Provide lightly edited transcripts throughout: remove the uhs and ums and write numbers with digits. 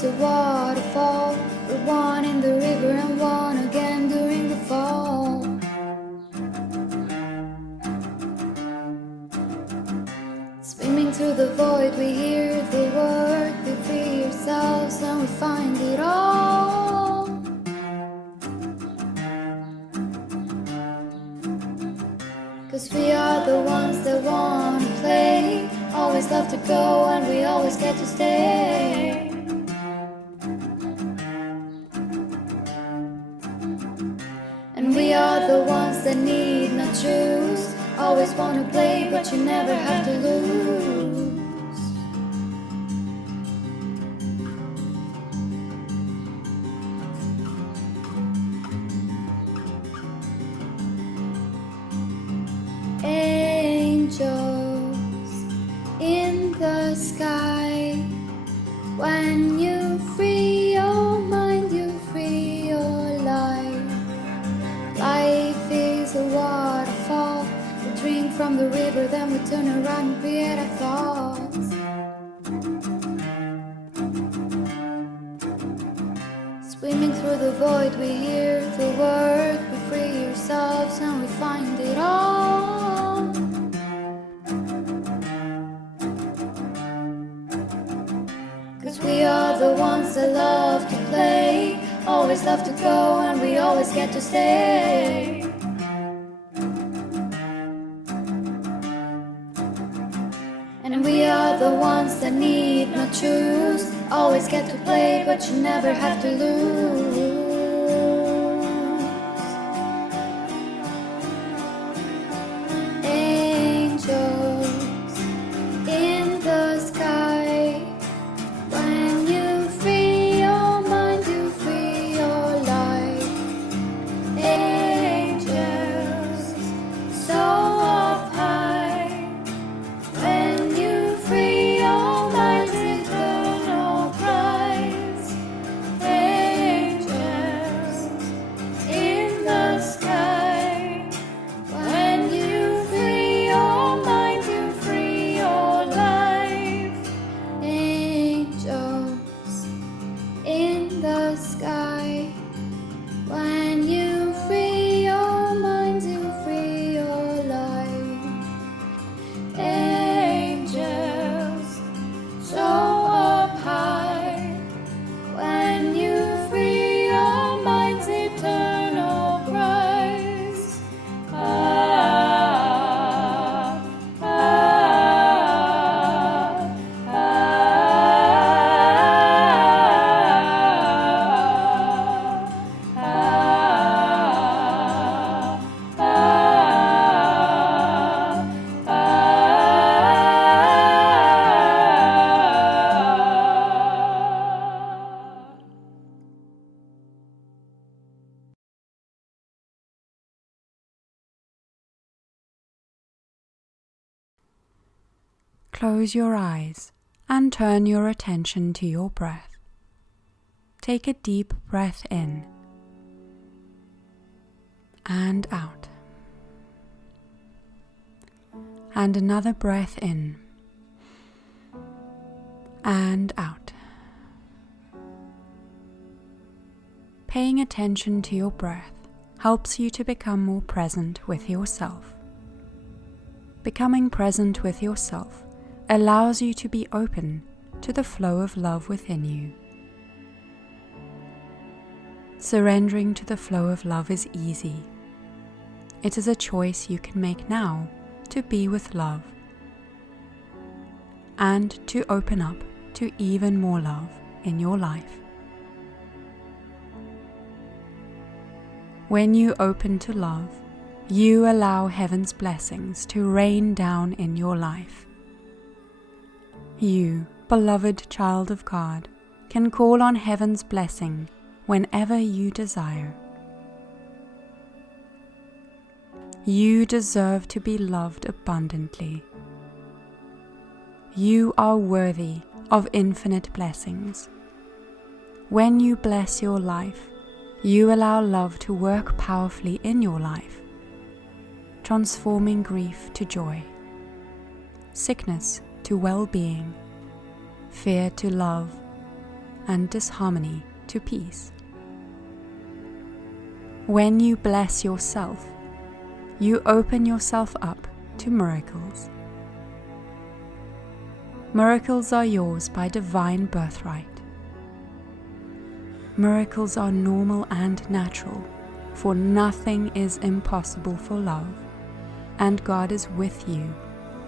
is a waterfall. We're one in the river and one again during the fall. Swimming through the void, we hear the word, we free ourselves and we find it all. Cause we are the ones that wanna play, always love to go and we always get to stay. And we are the ones that need not choose, always wanna play but you never have to lose. Angels in the sky, when you free your mind, you free your life. Life is a waterfall, we drink from the river, then we turn around and create our thoughts. Swimming through the void, we hear the word, we free ourselves and we find it all. Cause we are the ones that love to play, always love to go and we always get to stay. And we are the ones that need not choose, always get to play but you never have to lose. Angels in the sky, when you free your mind, you free your life. Angels so up high, when you free your mind's eternal prize. Angels in the sky, when you free your mind, you free your life. Angels in the sky, when you free your mind, you free your life. Angels so up high, when you free your mind's eternal prize. Ah, ah, ah, Close your eyes and turn your attention to your breath. Take a deep breath in and out, and another breath in and out. Paying attention to your breath helps you to become more present with yourself. Becoming present with yourself allows you to be open to the flow of love within you. Surrendering to the flow of love is easy. It is a choice you can make now to be with love and to open up to even more love in your life. When you open to love, you allow heaven's blessings to rain down in your life. You, beloved child of God, can call on heaven's blessing whenever you desire. You deserve to be loved abundantly. You are worthy of infinite blessings. When you bless your life, you allow love to work powerfully in your life, transforming grief to joy, sickness to well-being, fear to love, and disharmony to peace. When you bless yourself, you open yourself up to miracles. Miracles are yours by divine birthright. Miracles are normal and natural, for nothing is impossible for love, and God is with you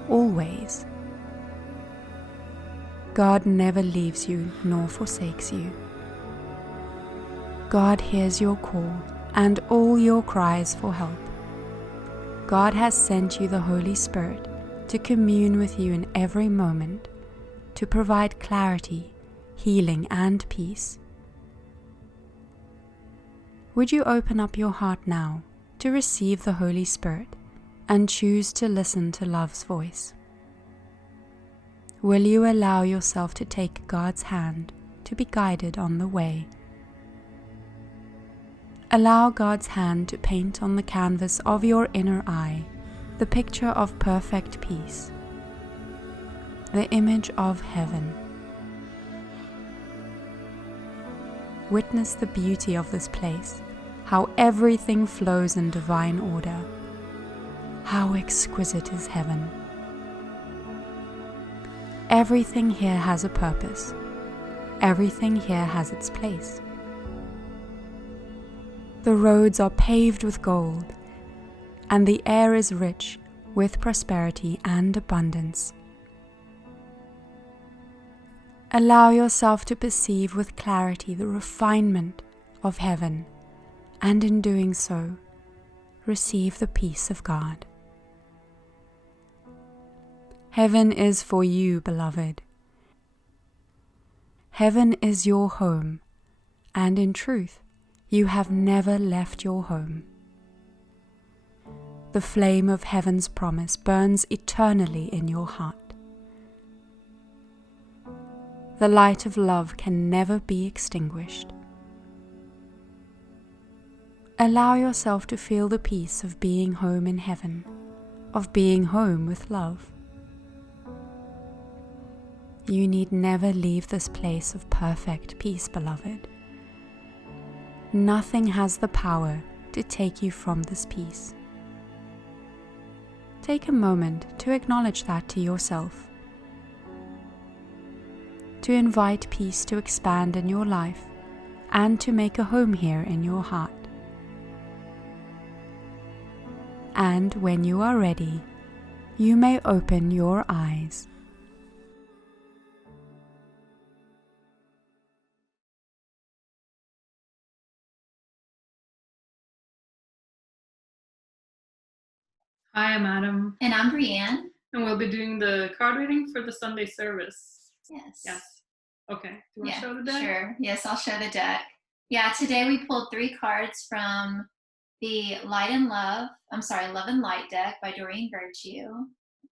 always. God never leaves you nor forsakes you. God hears your call and all your cries for help. God has sent you the Holy Spirit to commune with you in every moment, to provide clarity, healing, and peace. Would you open up your heart now to receive the Holy Spirit and choose to listen to love's voice? Will you allow yourself to take God's hand to be guided on the way? Allow God's hand to paint on the canvas of your inner eye the picture of perfect peace, the image of heaven. Witness the beauty of this place, how everything flows in divine order. How exquisite is heaven. Everything here has a purpose. Everything here has its place. The roads are paved with gold, and the air is rich with prosperity and abundance. Allow yourself to perceive with clarity the refinement of heaven, and in doing so, receive the peace of God. Heaven is for you, beloved. Heaven is your home, and in truth, you have never left your home. The flame of heaven's promise burns eternally in your heart. The light of love can never be extinguished. Allow yourself to feel the peace of being home in heaven, of being home with love. You need never leave this place of perfect peace, beloved. Nothing has the power to take you from this peace. Take a moment to acknowledge that to yourself, to invite peace to expand in your life and to make a home here in your heart. And when you are ready, you may open your eyes. Hi, I'm Adam. And I'm Brianne. And we'll be doing the card reading for the Sunday service. Yes. Yes. Okay. Do you want to show the deck? Sure. Yes, I'll show the deck. Yeah, today we pulled 3 cards from the Love and Light deck by Doreen Virtue.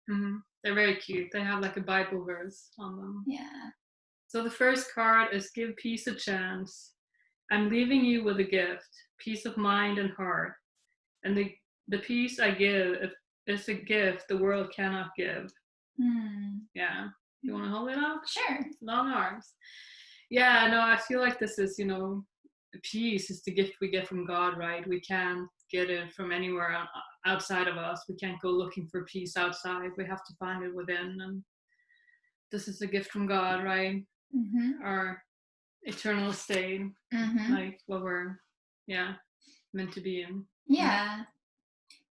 Mm-hmm. They're very cute. They have like a Bible verse on them. Yeah. So the first card is Give Peace a Chance. I'm leaving you with a gift, peace of mind and heart. And the peace I give is a gift the world cannot give. Yeah. You want to hold it up? Sure. Long arms. Yeah, no, I feel like this is, peace is the gift we get from God, right? We can't get it from anywhere outside of us. We can't go looking for peace outside. We have to find it within. And this is a gift from God, right? Mm-hmm. Our eternal state, like what we're, meant to be in. Yeah.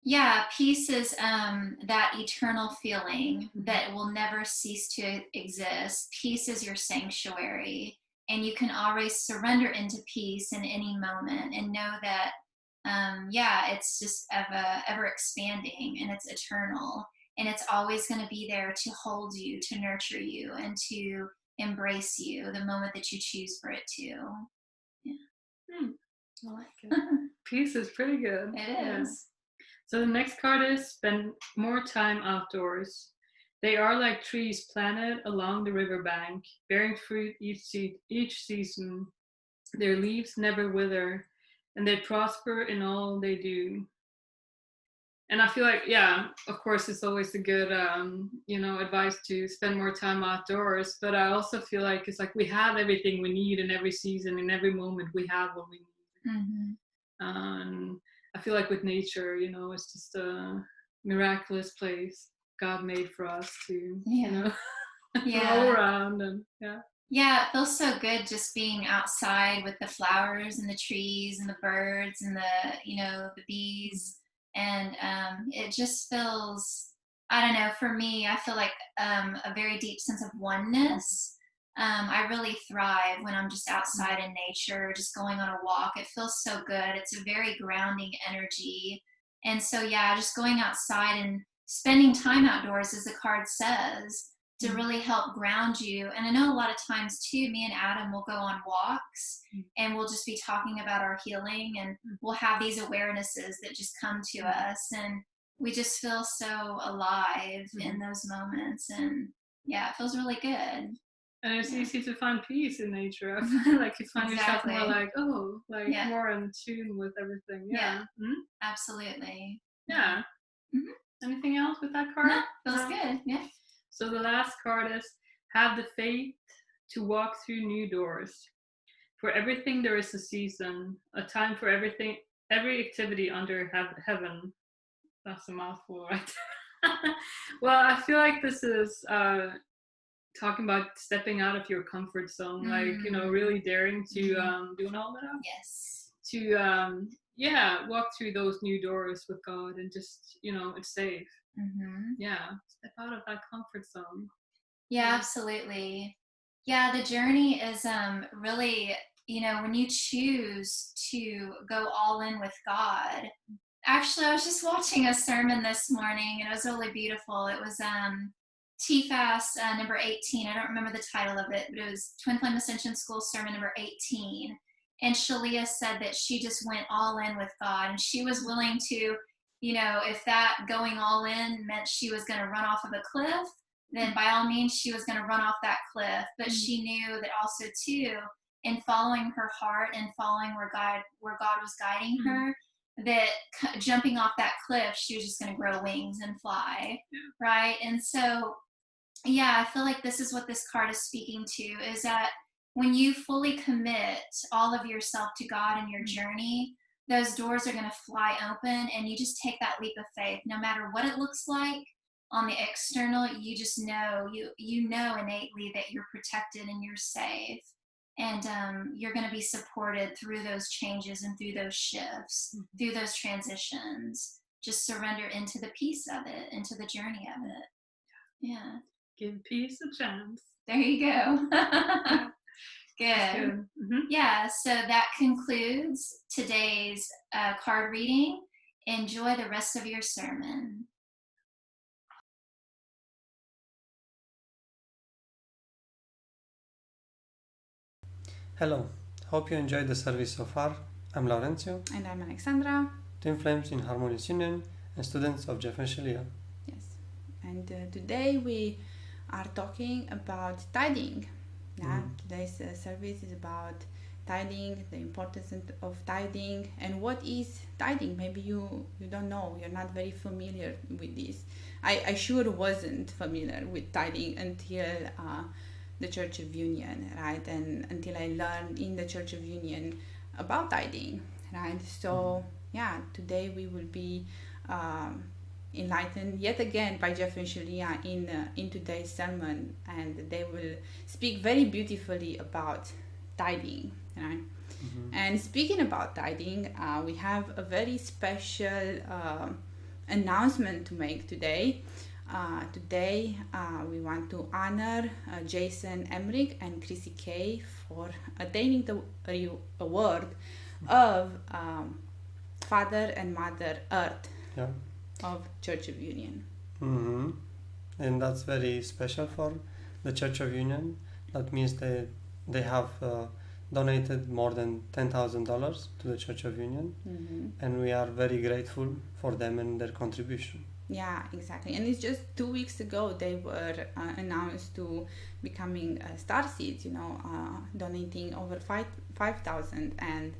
Yeah, peace is that eternal feeling that will never cease to exist. Peace is your sanctuary, and you can always surrender into peace in any moment and know that, it's just ever expanding, and it's eternal, and it's always going to be there to hold you, to nurture you, and to embrace you the moment that you choose for it to. Yeah. I like it. Peace is pretty good. It is. So the next card is Spend More Time Outdoors. They are like trees planted along the riverbank, bearing fruit each season. Their leaves never wither, and they prosper in all they do. And I feel like, yeah, of course, it's always a good, advice to spend more time outdoors. But I also feel like it's like we have everything we need in every season, in every moment we have what we need. Mm-hmm. I feel like with nature, it's just a miraculous place God made for us to, roll around and Yeah, it feels so good just being outside with the flowers and the trees and the birds and the bees. And it just feels, I don't know, for me, I feel like a very deep sense of oneness. I really thrive when I'm just outside in nature, just going on a walk. It feels so good. It's a very grounding energy. And so, yeah, just going outside and spending time outdoors, as the card says, to really help ground you. And I know a lot of times too, me and Adam will go on walks and we'll just be talking about our healing, and we'll have these awarenesses that just come to us, and we just feel so alive in those moments. And yeah, it feels really good. And it's easy to find peace in nature. I feel like you find yourself more like, more in tune with everything. Yeah. Absolutely. Yeah. Anything else with that card? No, feels good. Yeah. So the last card is, have the faith to walk through new doors. For everything there is a season, a time for everything, every activity under heaven. That's a mouthful, right? Well, I feel like this is talking about stepping out of your comfort zone, like, really daring to do an all that up. Yes. To walk through those new doors with God, and just, it's safe. Yeah, step out of that comfort zone. Yeah, absolutely. Yeah, the journey is really, when you choose to go all in with God. Actually, I was just watching a sermon this morning, and it was really beautiful. It was TFAS number 18. I don't remember the title of it, but it was Twin Flame Ascension School sermon number 18. And Shaleia said that she just went all in with God, and she was willing to, if that going all in meant she was going to run off of a cliff, then by all means she was going to run off that cliff. But she knew that also too, in following her heart and following where God was guiding her, that jumping off that cliff, she was just going to grow wings and fly, right? And so, yeah, I feel like this is what this card is speaking to, is that when you fully commit all of yourself to God in your journey, those doors are going to fly open, and you just take that leap of faith. No matter what it looks like on the external, you just know, you know innately that you're protected and you're safe. And you're going to be supported through those changes and through those shifts, through those transitions. Just surrender into the peace of it, into the journey of it. Yeah. Give peace a chance. There you go. Good. Yeah, so that concludes today's card reading. Enjoy the rest of your sermon. Hello, hope you enjoyed the service so far. I'm Laurențiu. And I'm Alexandra. Twin Flames in Harmonious Union and students of Jeff and Shaleia. Yes, and today we are talking about tithing. Today's service is about tithing, the importance of tithing, and what is tithing. Maybe you don't know, you're not very familiar with this. I sure wasn't familiar with tithing until the Church of Union, right? And until I learned in the Church of Union about tithing, right? So yeah, today we will be enlightened yet again by Jeff and Shaleia in today's sermon, and they will speak very beautifully about tithing, right? And speaking about tithing, we have a very special announcement to make today. Today we want to honor Jason Emmerich and Chrissy Kay for attaining the award of Father and Mother Earth of Church of Union. And that's very special for the Church of Union. That means that they have donated more than $10,000 to the Church of Union, and we are very grateful for them and their contribution. Yeah, exactly. And it's just 2 weeks ago they were announced to becoming star seeds, donating over 5,000. And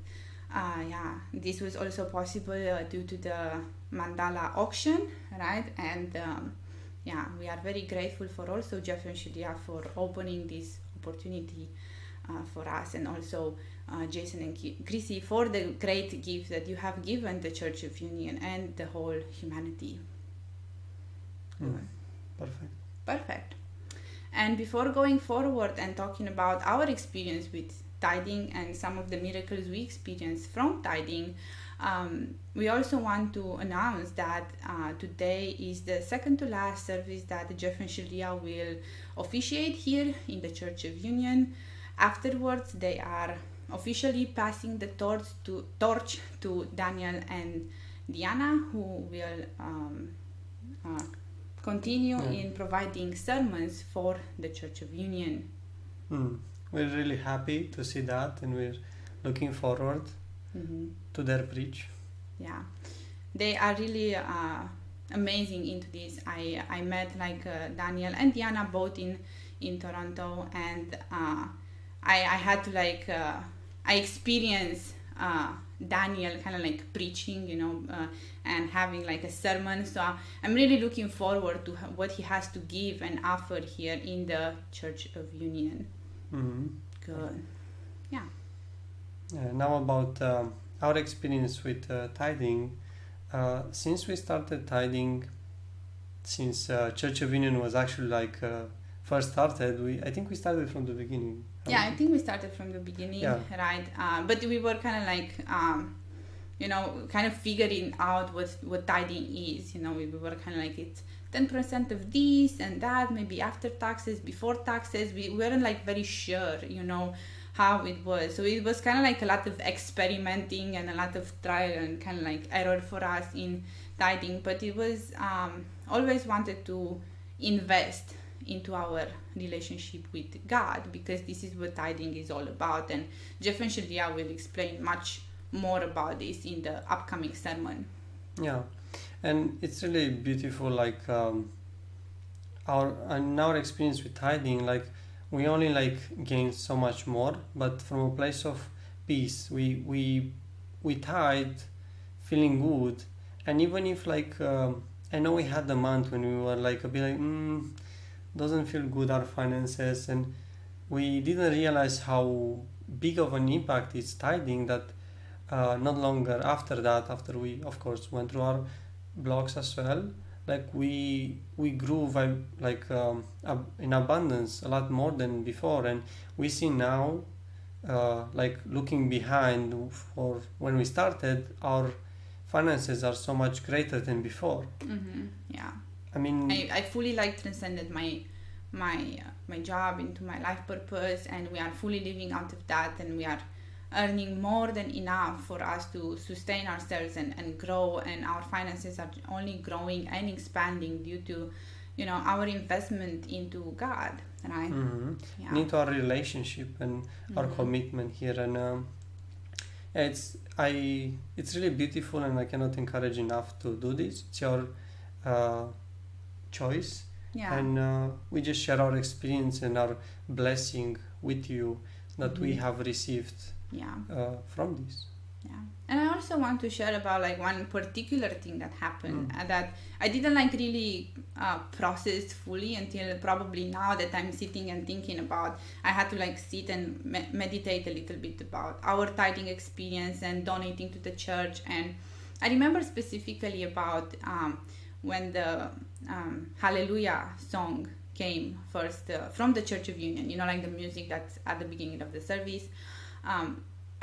This was also possible due to the mandala auction, right? And we are very grateful for also Jeff and Shaleia for opening this opportunity for us, and also Jason and Chrissy for the great gift that you have given the Church of Union and the whole humanity. Perfect. And before going forward and talking about our experience with tithing and some of the miracles we experienced from tithing, we also want to announce that today is the second to last service that Jeff and Shaleia will officiate here in the Church of Union. Afterwards, they are officially passing the torch to Daniel and Diana, who will continue in providing sermons for the Church of Union. We're really happy to see that, and we're looking forward to their preach. Yeah, they are really amazing into this. I met Daniel and Diana both in Toronto, and I had to I experienced Daniel kind of preaching, and having a sermon. So I'm really looking forward to what he has to give and offer here in the Church of Union. Good. Yeah. Now about our experience with tithing. Since we started tithing, since Church of Union was actually first started, I think we started from the beginning. Yeah, I think we started from the beginning, right? But we were kind of kind of figuring out what tithing is. We were kind of it's 10% of this and that, maybe after taxes, before taxes. We weren't very sure, how it was. So it was kind of a lot of experimenting and a lot of trial and kind of error for us in tithing. But it was always wanted to invest into our relationship with God, because this is what tithing is all about. And Jeff and Shaleia will explain much more about this in the upcoming sermon. Yeah, and it's really beautiful, our experience with tithing, we only gained so much more, but from a place of peace. We tithe feeling good, and even if I know we had a month when we were a bit doesn't feel good, our finances, and we didn't realize how big of an impact is tithing, that not longer after that, after we of course went through our blocks as well, we grew in abundance a lot more than before. And we see now looking behind for when we started, our finances are so much greater than before. Yeah, I mean, I fully transcended my job into my life purpose, and we are fully living out of that, and we are earning more than enough for us to sustain ourselves and grow, and our finances are only growing and expanding due to our investment into God, right? And into our relationship and our commitment here. And it's really beautiful, and I cannot encourage enough to do this. It's your choice, and we just share our experience and our blessing with you that we have received from this. And I also want to share about one particular thing that happened that I didn't really process fully until probably now that I'm sitting and thinking about. I had to sit and meditate a little bit about our tithing experience and donating to the church. And I remember specifically about when the Hallelujah song came first from the Church of Union, the music that's at the beginning of the service.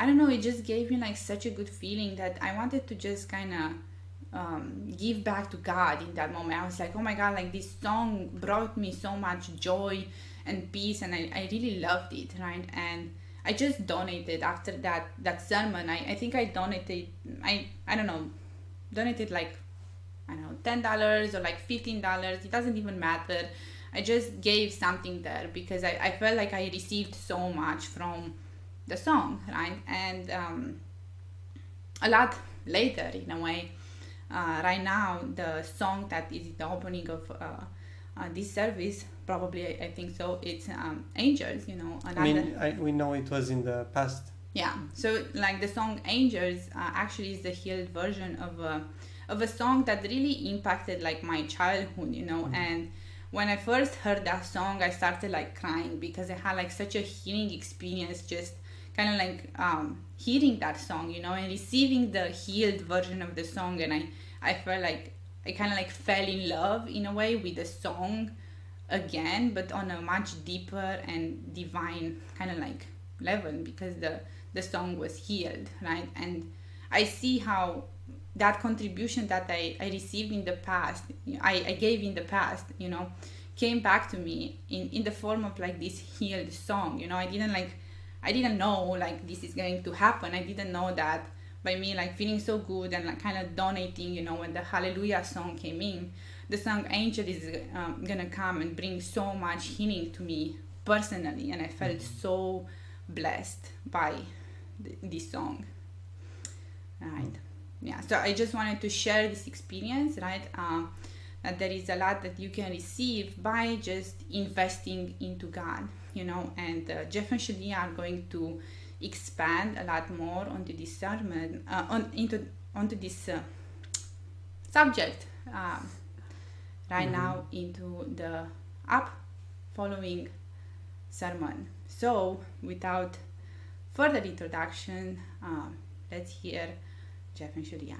I don't know, it just gave me such a good feeling that I wanted to just kind of give back to God in that moment. I was oh my God, this song brought me so much joy and peace, and I really loved it, right? And I just donated after that sermon. I think I donated, donated $10 or $15. It doesn't even matter. I just gave something there because I felt I received so much from the song, right? And a lot later, in a way, right now, the song that is the opening of this service, probably I think so, it's Angels, we know it was in the past Yeah, so like the song Angels actually is the healed version of a song that really impacted like my childhood, you know. And when I first heard that song, I started like crying because I had like such a healing experience, just kind of like hearing that song, you know, and receiving the healed version of the song. And I felt like I kind of like fell in love in a way with the song again, but on a much deeper and divine kind of like level, because the song was healed, right? And I see how that contribution that I received in the past, I gave in the past, you know, came back to me in the form of like this healed song. You know, I didn't know like this is going to happen. I didn't know that by me like feeling so good and like kind of donating, you know, when the Hallelujah song came in, the song Angel is gonna come and bring so much healing to me personally. And I felt so blessed by this song, right? Yeah, so I just wanted to share this experience, right? That there is a lot that you can receive by just investing into God, you know. And Jeff and Shaleia are going to expand a lot more onto this sermon, onto this subject right now into the up following sermon. So without further introduction, let's hear Jeff and Shaleia.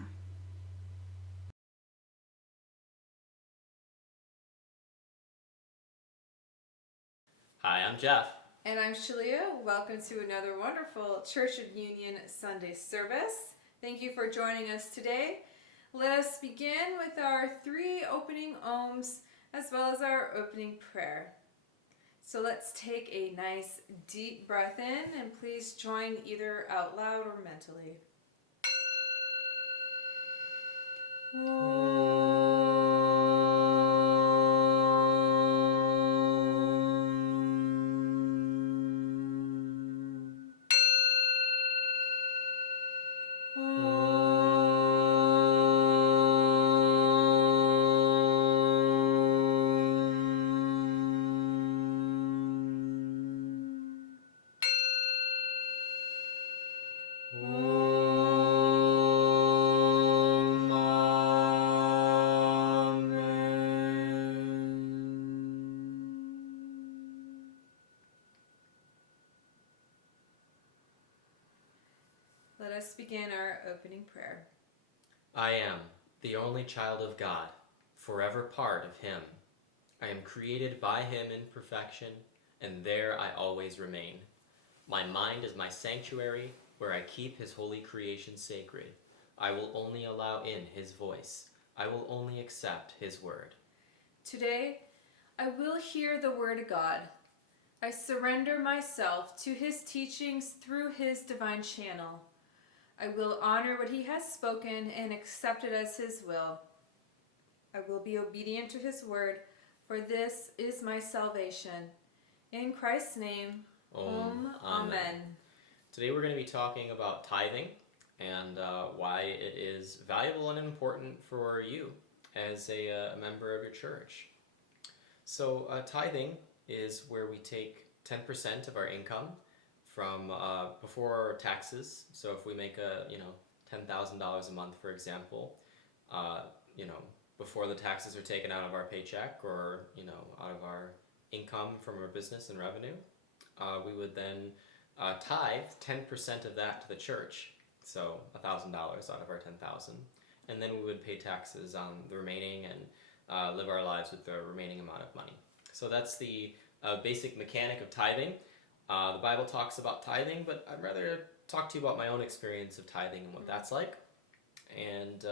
Hi, I'm Jeff. And I'm Shaleia. Welcome to another wonderful Church of Union Sunday service. Thank you for joining us today. Let us begin with our 3 opening ohms as well as our opening prayer. So let's take a nice deep breath in, and please join either out loud or mentally. Let us begin our opening prayer. I am the only child of God, forever part of Him. I am created by Him in perfection, and there I always remain. My mind is my sanctuary, where I keep His holy creation sacred. I will only allow in His voice. I will only accept His word. Today, I will hear the word of God. I surrender myself to His teachings through His divine channel. I will honor what He has spoken and accept it as His will. I will be obedient to His word, for this is my salvation. In Christ's name, Amen. Today we're going to be talking about tithing and why it is valuable and important for you as a member of your church. So tithing is where we take 10% of our income from before taxes. So if we make $10,000 a month, for example, before the taxes are taken out of our paycheck or out of our income from our business and revenue, we would then tithe 10% of that to the church. So $1,000 out of our 10,000, and then we would pay taxes on the remaining and live our lives with the remaining amount of money. So that's the basic mechanic of tithing. The Bible talks about tithing, but I'd rather talk to you about my own experience of tithing and what that's like, and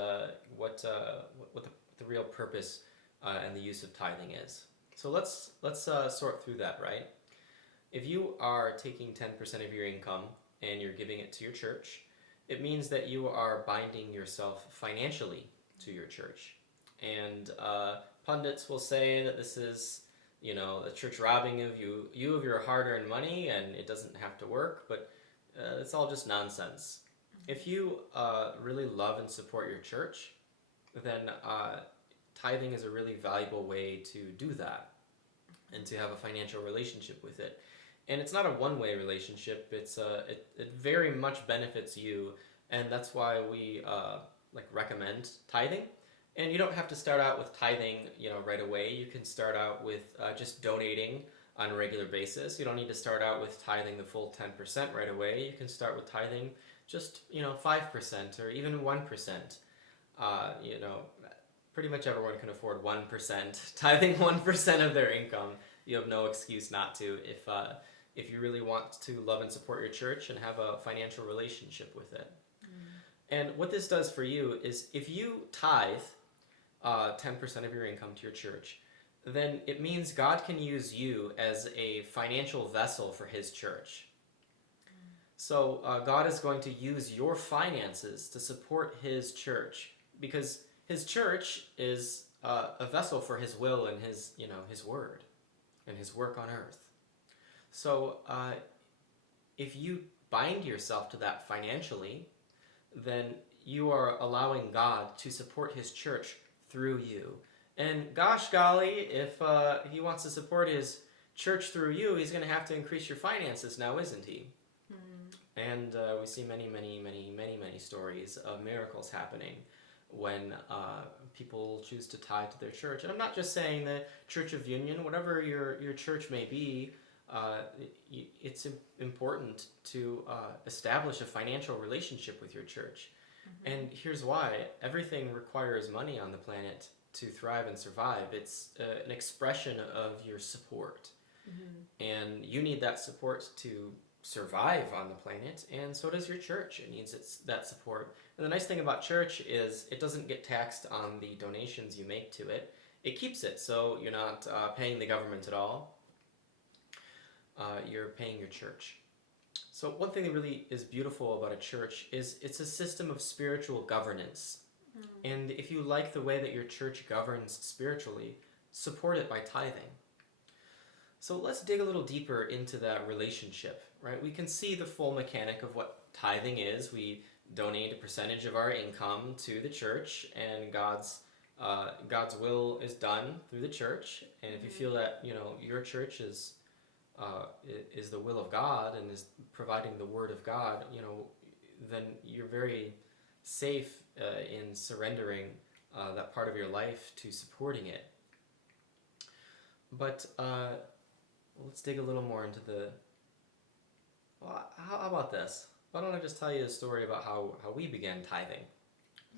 what the real purpose and the use of tithing is. So let's sort through that, right? If you are taking 10% of your income and you're giving it to your church, it means that you are binding yourself financially to your church. And pundits will say that this is the church robbing of you of your hard-earned money, and it doesn't have to work, but it's all just nonsense. If you really love and support your church, then tithing is a really valuable way to do that and to have a financial relationship with it. And it's not a one-way relationship. It very much benefits you, and that's why we recommend tithing. And you don't have to start out with tithing, right away. You can start out with just donating on a regular basis. You don't need to start out with tithing the full 10% right away. You can start with tithing just 5% or even 1%. Pretty much everyone can afford 1%. Tithing 1% of their income, you have no excuse not to if you really want to love and support your church and have a financial relationship with it. And what this does for you is if you tithe 10% of your income to your church, then it means God can use you as a financial vessel for his church. So God is going to use your finances to support his church, because his church is a vessel for his will and his word and his work on earth. So if you bind yourself to that financially, then you are allowing God to support his church through you. And gosh golly, if he wants to support his church through you, he's going to have to increase your finances now, isn't he? And we see many, many, many, many, many stories of miracles happening when people choose to tithe to their church. And I'm not just saying the Church of Union, whatever your church may be, it's important to establish a financial relationship with your church. And here's why. Everything requires money on the planet to thrive and survive. It's an expression of your support. And you need that support to survive on the planet, and so does your church. It needs that support. And the nice thing about church is it doesn't get taxed on the donations you make to it. It keeps it, so you're not paying the government at all. You're paying your church. So one thing that really is beautiful about a church is it's a system of spiritual governance. And if you like the way that your church governs spiritually, support it by tithing. So let's dig a little deeper into that relationship, right? We can see the full mechanic of what tithing is. We donate a percentage of our income to the church, and God's will is done through the church. And if you feel that your church is the will of God and is providing the word of God, then you're very safe in surrendering that part of your life to supporting it. But let's dig a little more into how about this? Why don't I just tell you a story about how we began tithing?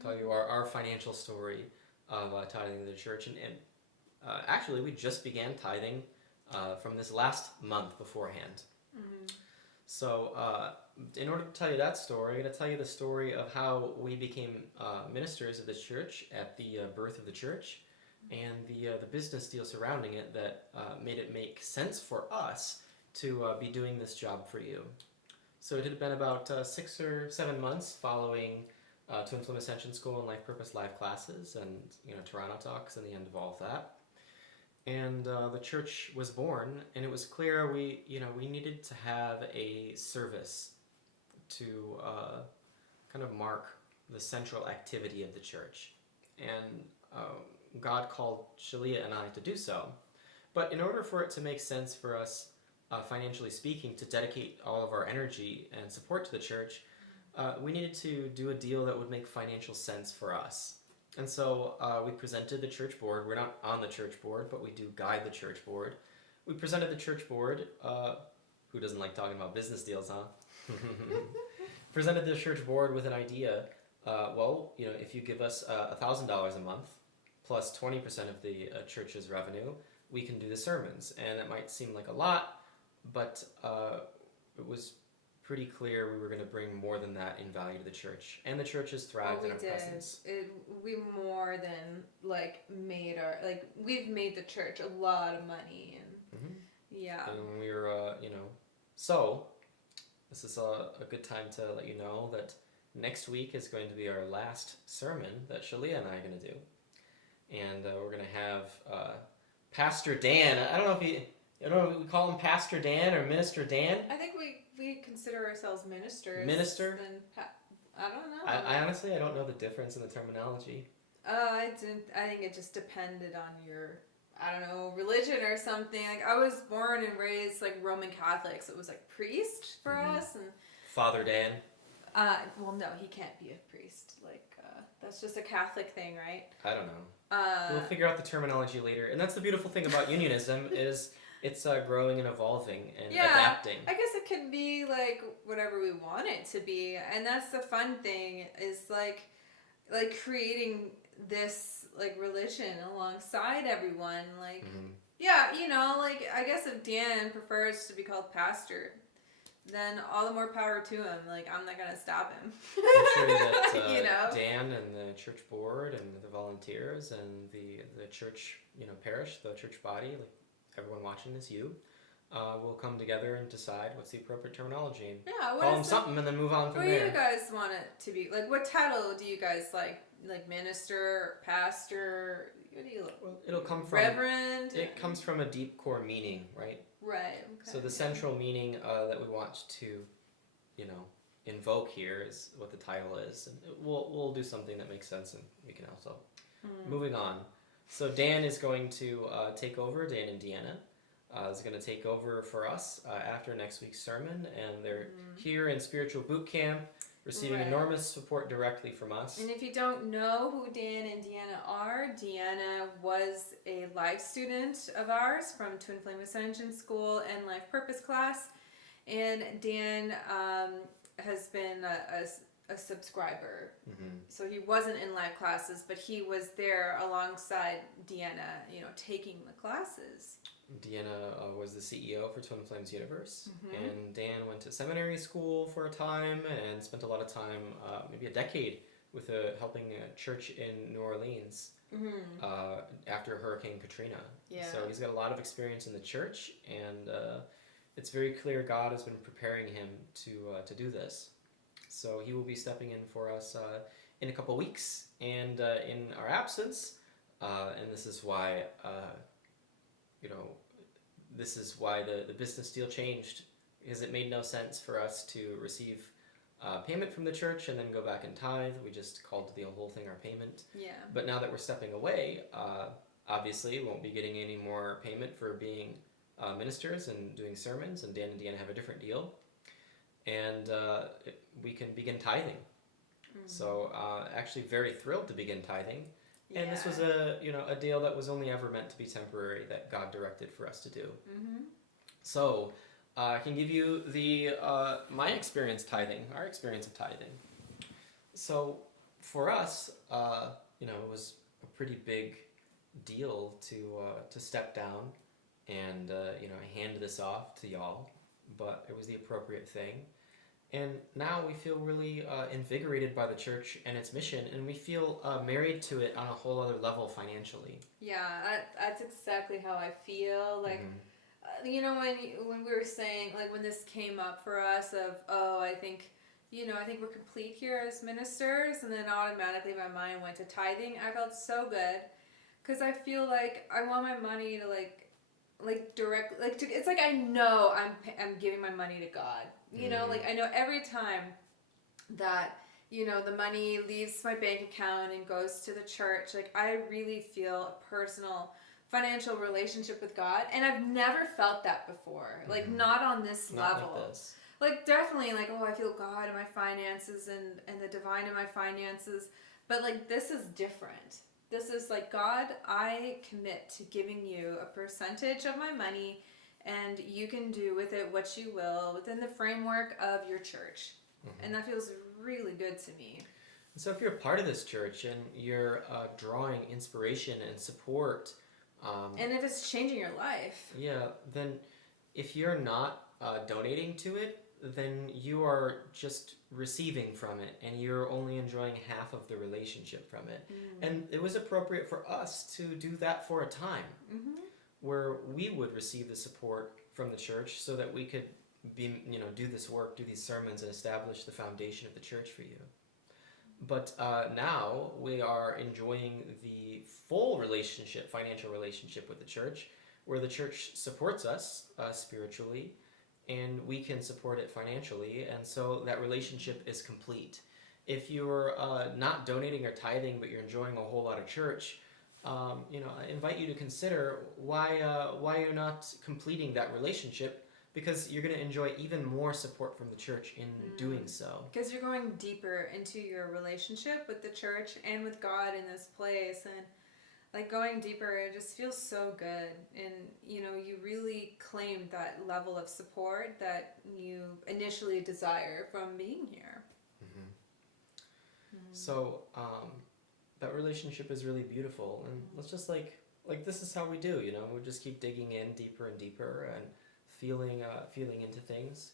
Tell you our financial story of tithing to the church. And actually, we just began tithing from this last month beforehand. So in order to tell you that story, I'm going to tell you the story of how we became ministers of this church at the birth of the church, and the business deal surrounding it that made it make sense for us to be doing this job for you. So it had been about 6 or 7 months following Twin Flame Ascension School and Life Purpose Live classes and Toronto Talks and the end of all of that. And the church was born, and it was clear we needed to have a service to kind of mark the central activity of the church. And God called Shaleia and I to do so. But in order for it to make sense for us, financially speaking, to dedicate all of our energy and support to the church, we needed to do a deal that would make financial sense for us. And so we presented the church board. We're not on the church board, but we do guide the church board. We presented the church board. Who doesn't like talking about business deals, huh? Presented the church board with an idea. If you give us $1,000 a month, plus 20% of the church's revenue, we can do the sermons. And it might seem like a lot, but it was pretty clear we were going to bring more than that in value to the church. And the church has thrived in our presence. We more than we've made the church a lot of money. And yeah. And we were, so this is a good time to let you know that next week is going to be our last sermon that Shaleia and I are going to do. And we're going to have Pastor Dan. I don't know if we call him Pastor Dan or Minister Dan. I think we consider ourselves ministers. Minister? I don't know. I honestly, I don't know the difference in the terminology. I think it just depended on your I don't know, religion or something. Like I was born and raised like Roman Catholic, so it was like priest for us. And Father Dan. well, no, he can't be a priest. Like that's just a Catholic thing, right? I don't know. We'll figure out the terminology later. And that's the beautiful thing about unionism is it's growing and evolving and adapting. I guess it could be like whatever we want it to be, and that's the fun thing is like creating this like religion alongside everyone. Like yeah, you know, like I guess if Dan prefers to be called pastor, then all the more power to him. Like I'm not gonna stop him. I'm sure that you know? Dan and the church board and the volunteers and the church, you know, parish, the church body, like everyone watching this, will come together and decide what's the appropriate terminology. And call them something and then move on from there. What do you guys want it to be? Like, what title do you guys like? Like minister, pastor? What do you like? Well, it'll come from Reverend. It comes from a deep core meaning, right? Right. Okay. So the central meaning that we want to, you know, invoke here is what the title is, and we'll do something that makes sense, and we can also moving on. So Dan is going to take over. Dan and Deanna is going to take over for us after next week's sermon, and they're here in spiritual boot camp, receiving enormous support directly from us. And if you don't know who Dan and Deanna are, Deanna was a life student of ours from Twin Flame Ascension School and Life Purpose class, and Dan has been a subscriber. So he wasn't in live classes, but he was there alongside Deanna, you know, taking the classes. Deanna was the CEO for Twin Flames Universe, and Dan went to seminary school for a time and spent a lot of time, maybe a decade, with helping a church in New Orleans after Hurricane Katrina. Yeah. So he's got a lot of experience in the church, and it's very clear God has been preparing him to do this. So he will be stepping in for us in a couple weeks, and in our absence, and this is why, you know, this is why the business deal changed, because it made no sense for us to receive payment from the church and then go back and tithe. We just called the whole thing our payment. Yeah. But now that we're stepping away, obviously we won't be getting any more payment for being ministers and doing sermons, and Dan and Deanna have a different deal. And we can begin tithing. So actually very thrilled to begin tithing. And this was a deal that was only ever meant to be temporary, that God directed for us to do. So I can give you my experience tithing, our experience of tithing. So for us, it was a pretty big deal to step down and hand this off to y'all, but it was the appropriate thing. And now we feel really invigorated by the church and its mission, and we feel married to it on a whole other level financially. Yeah, that's exactly how I feel. Like, when we were saying, like, when this came up for us of, I think we're complete here as ministers, and then automatically my mind went to tithing. I felt so good, because I feel like I want my money to, direct, it's like I know I'm giving my money to God. You know, like I know every time that, the money leaves my bank account and goes to the church, like I really feel a personal financial relationship with God. And I've never felt that before. Like not on this level. Like this. Like definitely like, I feel God in my finances and the divine in my finances. But like this is different. This is like, God, I commit to giving you a percentage of my money, and you can do with it what you will within the framework of your church. And that feels really good to me. So if you're a part of this church and you're drawing inspiration and support... and if it's changing your life. Yeah, then if you're not donating to it, then you are just receiving from it, and you're only enjoying half of the relationship from it. And it was appropriate for us to do that for a time, where we would receive the support from the church so that we could do this work, do these sermons, and establish the foundation of the church for you. But now we are enjoying the full relationship, financial relationship with the church, where the church supports us spiritually, and we can support it financially, and so that relationship is complete. If you're not donating or tithing, but you're enjoying a whole lot of church, I invite you to consider why you're not completing that relationship, because you're going to enjoy even more support from the church in doing so. Because you're going deeper into your relationship with the church and with God in this place, and like going deeper, it just feels so good. And you really claim that level of support that you initially desire from being here. So that relationship is really beautiful, and let's just like this is how we do. We just keep digging in deeper and deeper and feeling into things.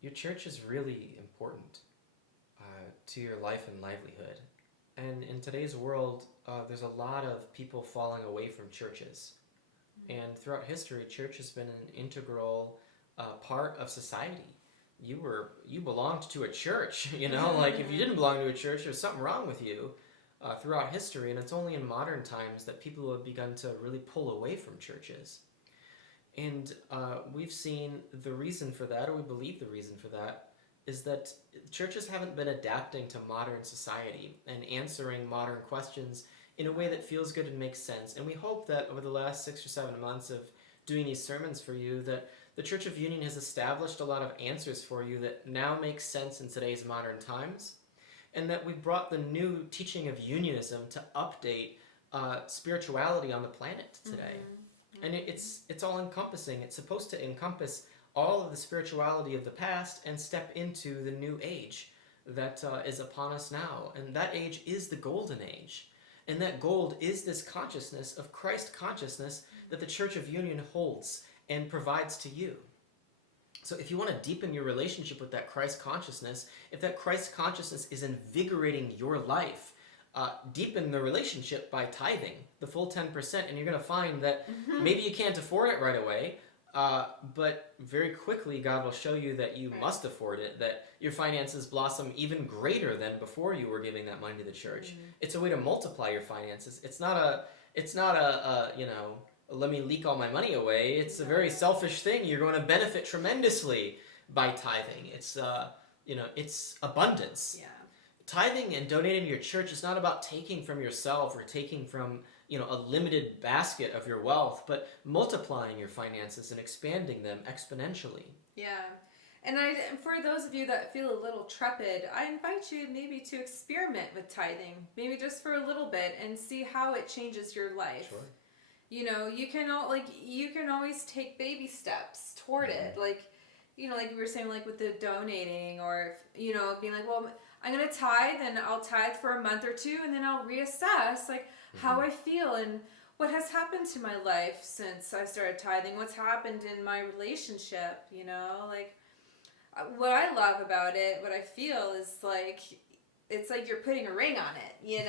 Your church is really important to your life and livelihood. And in today's world, there's a lot of people falling away from churches. And throughout history, church has been an integral part of society. You belonged to a church, like if you didn't belong to a church, there's something wrong with you throughout history. And it's only in modern times that people have begun to really pull away from churches. And we've seen the reason for that, or we believe the reason for that, is that churches haven't been adapting to modern society and answering modern questions in a way that feels good and makes sense. And we hope that over the last 6 or 7 months of doing these sermons for you, that the Church of Union has established a lot of answers for you that now make sense in today's modern times, and that we brought the new teaching of unionism to update spirituality on the planet today. And it's all encompassing. It's supposed to encompass all of the spirituality of the past and step into the new age that is upon us now. And that age is the golden age. And that gold is this consciousness of Christ consciousness that the Church of Union holds and provides to you. So if you want to deepen your relationship with that Christ consciousness, if that Christ consciousness is invigorating your life, deepen the relationship by tithing the full 10%, and you're going to find that maybe you can't afford it right away, but very quickly God will show you that you must afford it, that your finances blossom even greater than before you were giving that money to the church. It's a way to multiply your finances. It's not a let me leak all my money away. It's a very selfish thing. You're going to benefit tremendously by tithing. It's it's abundance. Yeah. Tithing and donating to your church is not about taking from yourself or taking from a limited basket of your wealth, but multiplying your finances and expanding them exponentially. Yeah. And for those of you that feel a little trepid, I invite you maybe to experiment with tithing, maybe just for a little bit, and see how it changes your life. Sure. You can always take baby steps toward it. Like we were saying, like with the donating, or being like, well, I'm going to tithe, and I'll tithe for a month or two, and then I'll reassess how I feel and what has happened to my life since I started tithing, what's happened in my relationship, what I love about it, what I feel is it's like you're putting a ring on it,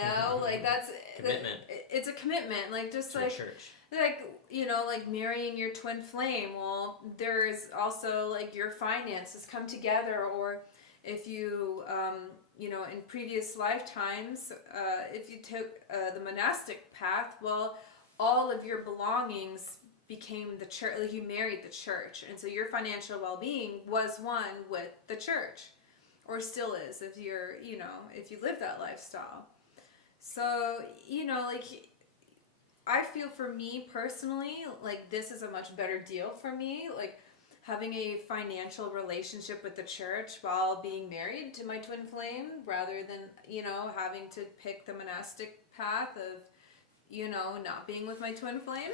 that's commitment. It's a commitment, just to like church. Like marrying your twin flame. Well, there's also your finances come together, or if you in previous lifetimes, if you took the monastic path, well, all of your belongings became the church. You married the church, and so your financial well-being was one with the church, or still is if you're if you live that lifestyle. So I feel, for me personally, this is a much better deal for me, having a financial relationship with the church while being married to my twin flame, rather than having to pick the monastic path of not being with my twin flame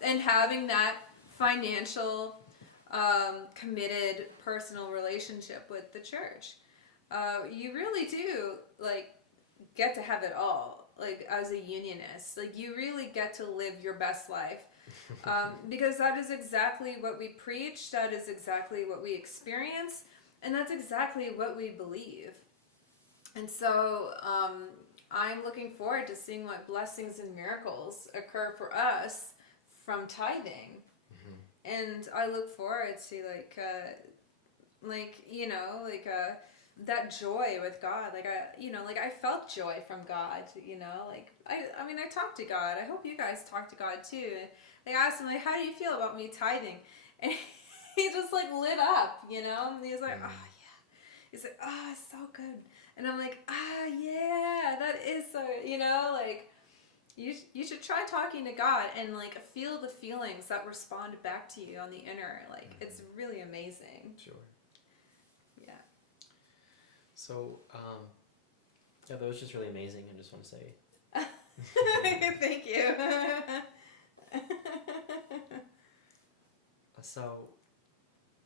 and having that financial committed personal relationship with the church. You really do get to have it all, as a unionist. You really get to live your best life, because that is exactly what we preach, that is exactly what we experience, and that's exactly what we believe. And so I'm looking forward to seeing what blessings and miracles occur for us from tithing. And I look forward to that joy with God. I felt joy from God, I talked to God. I hope you guys talk to God too. They asked him, how do you feel about me tithing? And he just lit up, and he was like, oh yeah. He's like, oh, it's so good. And I'm like, yeah, that is so, you know, like, you should try talking to God and like feel the feelings that respond back to you on the inner. Like, it's really amazing. Sure. Yeah. So, yeah, that was just really amazing. I just want to say. Thank you. So,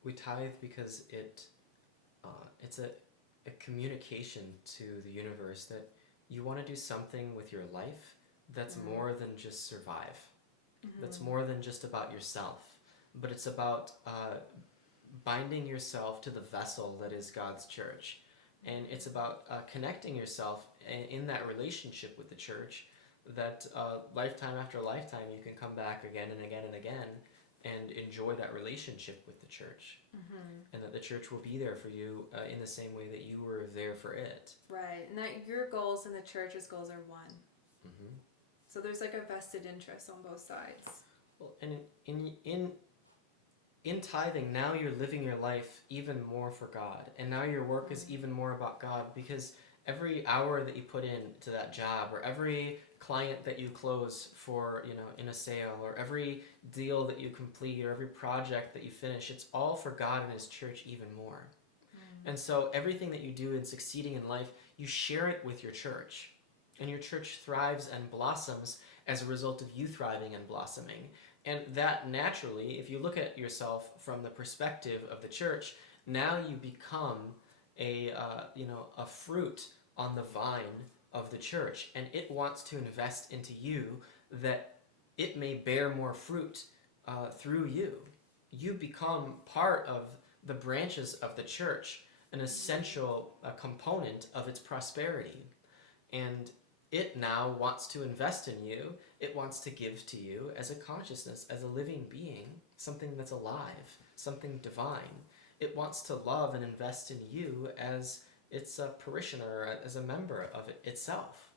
we tithe because it's a communication to the universe that you want to do something with your life that's more than just survive. That's more than just about yourself, but it's about binding yourself to the vessel that is God's church. And it's about connecting yourself in that relationship with the church that lifetime after lifetime you can come back again and again and again and enjoy that relationship with the church. And that the church will be there for you in the same way that you were there for it. Right, and that your goals and the church's goals are one. So there's like a vested interest on both sides. Well, and in tithing, now you're living your life even more for God, and now your work is even more about God, because every hour that you put into that job, or every client that you close for, you know, in a sale, or every deal that you complete, or every project that you finish, it's all for God and His church even more. And so everything that you do in succeeding in life, you share it with your church, and your church thrives and blossoms as a result of you thriving and blossoming. And that naturally, if you look at yourself from the perspective of the church, now you become a fruit on the vine of the church, and it wants to invest into you that it may bear more fruit through you. You become part of the branches of the church, an essential component of its prosperity. And it now wants to invest in you. It wants to give to you as a consciousness, as a living being, something that's alive, something divine. It wants to love and invest in you as its a parishioner, as a member of it itself.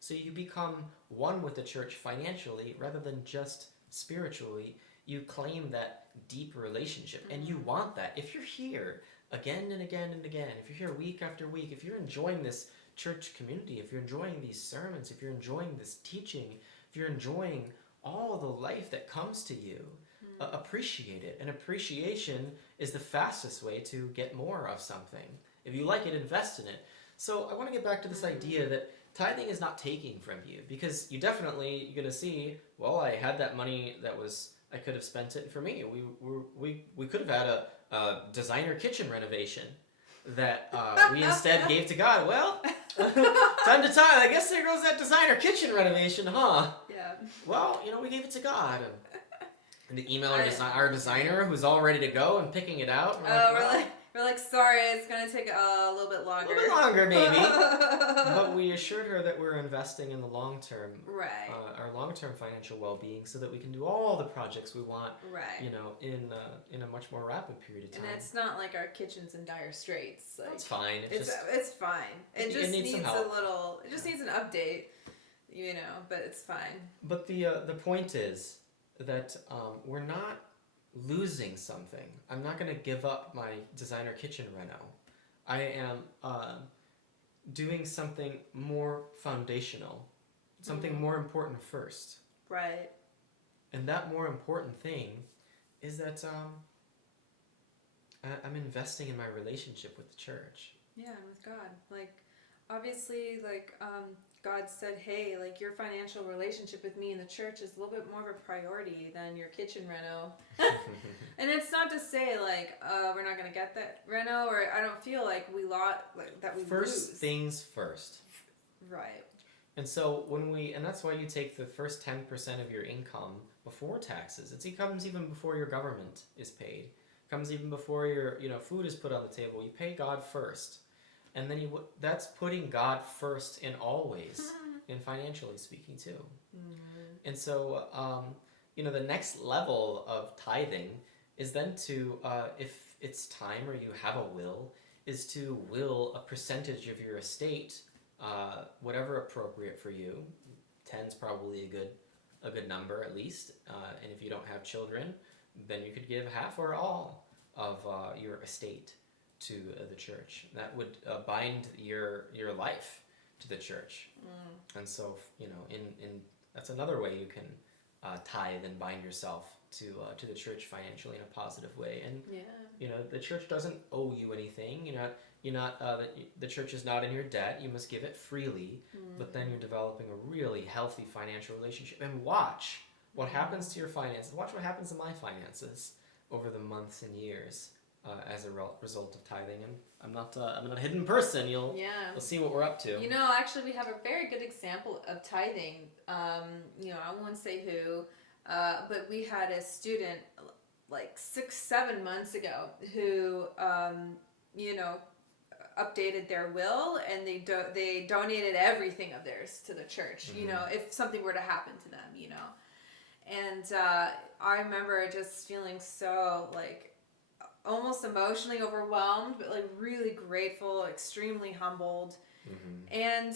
So you become one with the church financially rather than just spiritually. You claim that deep relationship, and you want that. If you're here again and again and again, if you're here week after week, if you're enjoying this church community, if you're enjoying these sermons, if you're enjoying this teaching, if you're enjoying all the life that comes to you, appreciate it. And appreciation is the fastest way to get more of something. If you like it, invest in it. So I want to get back to this idea that tithing is not taking from you, because you're going to see, well, I had that money I could have spent it for me. We could have had a designer kitchen renovation that we instead gave to God. Well, time to tithe. I guess there goes that designer kitchen renovation, huh? Yeah. Well, we gave it to God. And the email our designer, who's all ready to go and picking it out. We're like, sorry, it's gonna take a little bit longer. A little bit longer, maybe. But we assured her that we're investing in the long term, right? Our long-term financial well-being, so that we can do all the projects we want, right? In a much more rapid period of time. And it's not like our kitchen's in dire straits. Like, it's fine. It's fine. It just needs some help. It just needs an update, But it's fine. But the point is that we're not losing something. I'm not going to give up my designer kitchen reno. I am doing something more foundational, something more important first. Right. And that more important thing is that I'm investing in my relationship with the church. Yeah, and with God. Like, obviously, God said, hey, your financial relationship with me and the church is a little bit more of a priority than your kitchen reno. And it's not to say, we're not going to get that reno, or I don't feel like that we First lose. things first. Right. And so and that's why you take the first 10% of your income before taxes. It comes even before your government is paid. It comes even before your, food is put on the table. You pay God first. And then that's putting God first in all ways, and financially speaking too. And so, the next level of tithing is then to, if it's time or you have a will, is to will a percentage of your estate, whatever appropriate for you. 10's probably a good number at least. And if you don't have children, then you could give half or all of your estate to the church. That would bind your life to the church. And so, you know, in that's another way you can tithe and bind yourself to the church financially in a positive way. And you know, the church doesn't owe you anything. The church is not in your debt. You must give it freely. But then you're developing a really healthy financial relationship. And watch what happens to your finances. Watch what happens to my finances over the months and years as a result of tithing. And I'm not a hidden person. You'll see what we're up to. You know, actually, we have a very good example of tithing. You know, I won't say who, but we had a student like 6-7 months ago who, you know, updated their will, and they donated everything of theirs to the church. You know, if something were to happen to them, you know. And I remember just feeling so like almost emotionally overwhelmed, but like really grateful, extremely humbled. And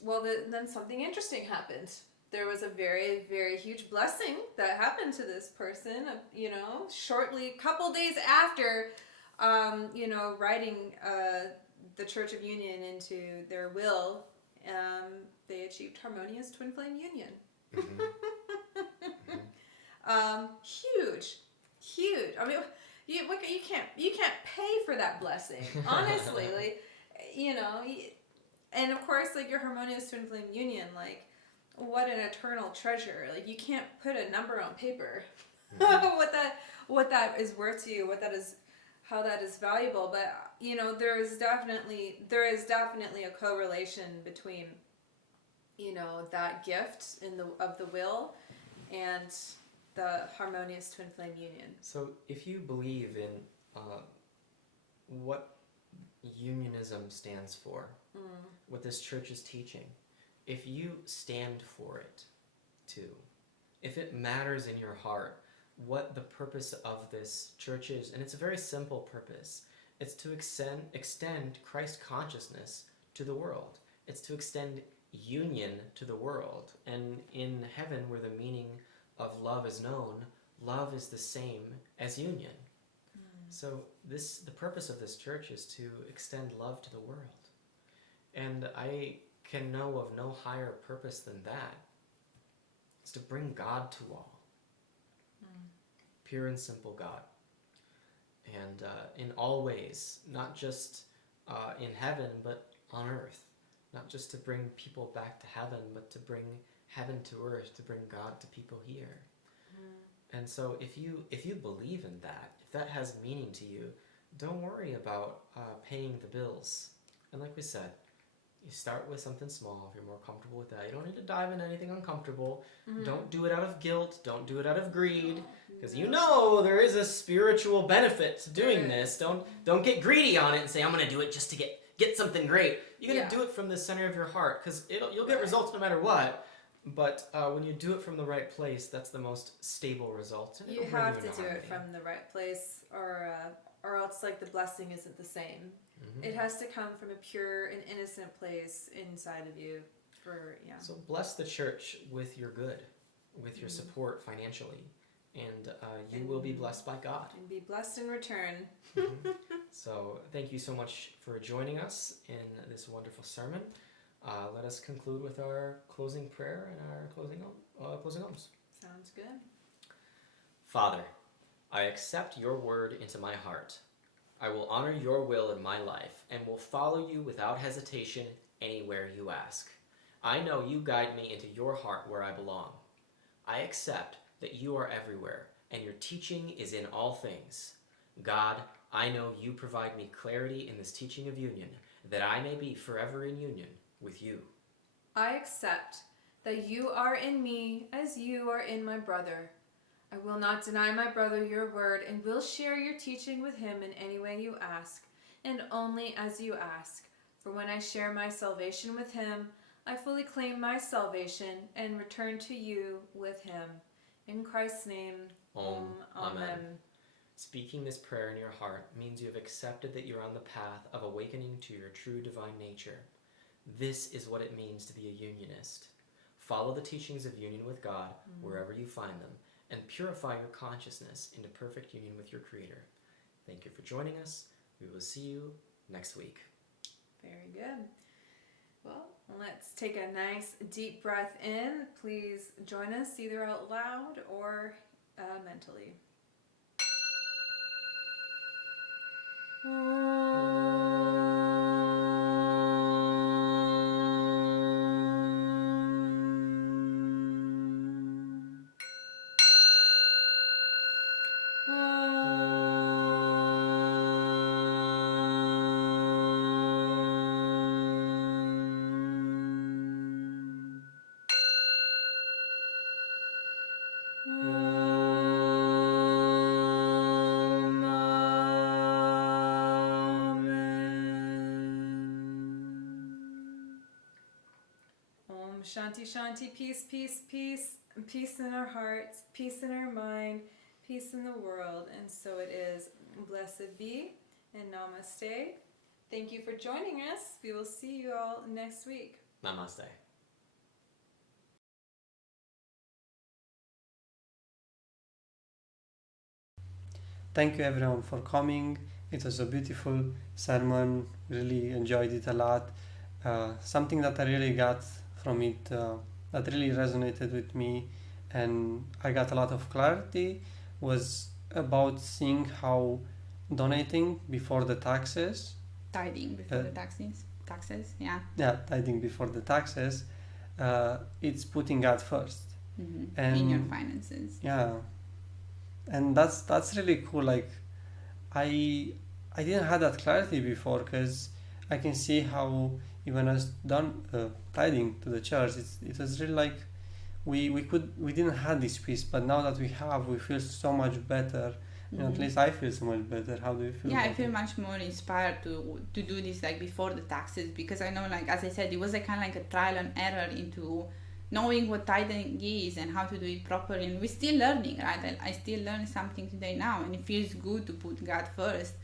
then something interesting happened. There was a very, very huge blessing that happened to this person, you know, shortly, couple days after, you know, writing the Church of Union into their will. They achieved harmonious twin flame union. Huge. I mean, you can't pay for that blessing, honestly. Like, you know, and of course, like your harmonious twin flame union, like what an eternal treasure. Like you can't put a number on paper what that is worth to you, how that is valuable. But you know, there is definitely a correlation between, you know, that gift of the will and the harmonious twin flame union. So if you believe in what unionism stands for, what this church is teaching, if you stand for it too, if it matters in your heart what the purpose of this church is, and it's a very simple purpose, it's to extend Christ consciousness to the world. It's to extend union to the world. And in heaven, where the meaning of love is known, love is the same as union. So the purpose of this church is to extend love to the world. And I can know of no higher purpose than that. It's to bring God to all. Pure and simple God. And in all ways, not just in heaven, but on earth. Not just to bring people back to heaven, but to bring heaven to earth, to bring God to people here. And so if you believe in that, if that has meaning to you, don't worry about paying the bills. And like we said, you start with something small if you're more comfortable with that. You don't need to dive into anything uncomfortable. Don't do it out of guilt. Don't do it out of greed. Because you know there is a spiritual benefit to doing this. Don't get greedy on it and say, I'm going to do it just to get something great. You're going to do it from the center of your heart, because you'll get results no matter what. But when you do it from the right place, that's the most stable result. You have to do it from the right place, or else like the blessing isn't the same. It has to come from a pure and innocent place inside of you. So bless the church with your good, with your support financially, and you will be blessed by God. And be blessed in return. So thank you so much for joining us in this wonderful sermon. Let us conclude with our closing prayer and our closing alms. Sounds good. Father, I accept your word into my heart. I will honor your will in my life and will follow you without hesitation anywhere you ask. I know you guide me into your heart where I belong. I accept that you are everywhere and your teaching is in all things. God, I know you provide me clarity in this teaching of union, that I may be forever in union with you. I accept that you are in me as you are in my brother. I will not deny my brother your word and will share your teaching with him in any way you ask, and only as you ask. For when I share my salvation with him, I fully claim my salvation and return to you with him. In Christ's name, Amen. Speaking this prayer in your heart means you have accepted that you're on the path of awakening to your true divine nature. This is what it means to be a unionist. Follow the teachings of union with God wherever you find them, and purify your consciousness into perfect union with your Creator. Thank you for joining us. We will see you next week. Very good. Well, let's take a nice deep breath in. Please join us either out loud or mentally. Shanti, Shanti, peace, peace, peace, peace in our hearts, peace in our mind, peace in the world, and so it is. Blessed be, and namaste. Thank you for joining us. We will see you all next week. Namaste. Thank you everyone for coming. It was a beautiful sermon. Really enjoyed it a lot. Something that I really got from it that really resonated with me and I got a lot of clarity was about seeing how donating before the taxes, Tithing before the taxes, yeah. tithing before the taxes, it's putting God first. In your finances. Yeah, and that's really cool. Like I didn't have that clarity before, because I can see how even us done tithing to the church, it was really like we didn't have this peace, but now that we have, we feel so much better. You know, at least I feel so much better. How do you feel? Yeah, I about feel it? much more inspired to do this like before the taxes, because I know, like as I said, it was a kind of like a trial and error into knowing what tithing is and how to do it properly, and we're still learning, right? I still learn something today now, and it feels good to put God first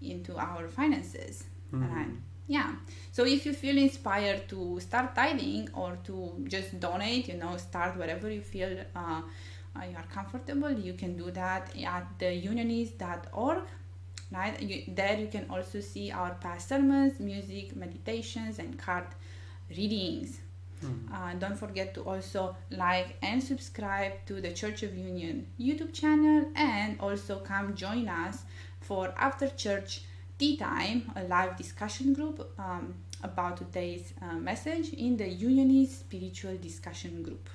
into our finances, right? Yeah. So if you feel inspired to start tithing or to just donate, start wherever you feel you are comfortable, you can do that at the unionist.org, right? There you can also see our past sermons, music, meditations, and card readings. Don't forget to also like and subscribe to the Church of Union YouTube channel, and also come join us for after church tea time, a live discussion group about today's message in the Unionist spiritual discussion group.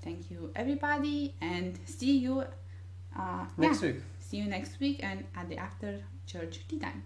Thank you everybody, and see you next week. See you next week and at the after church tea time.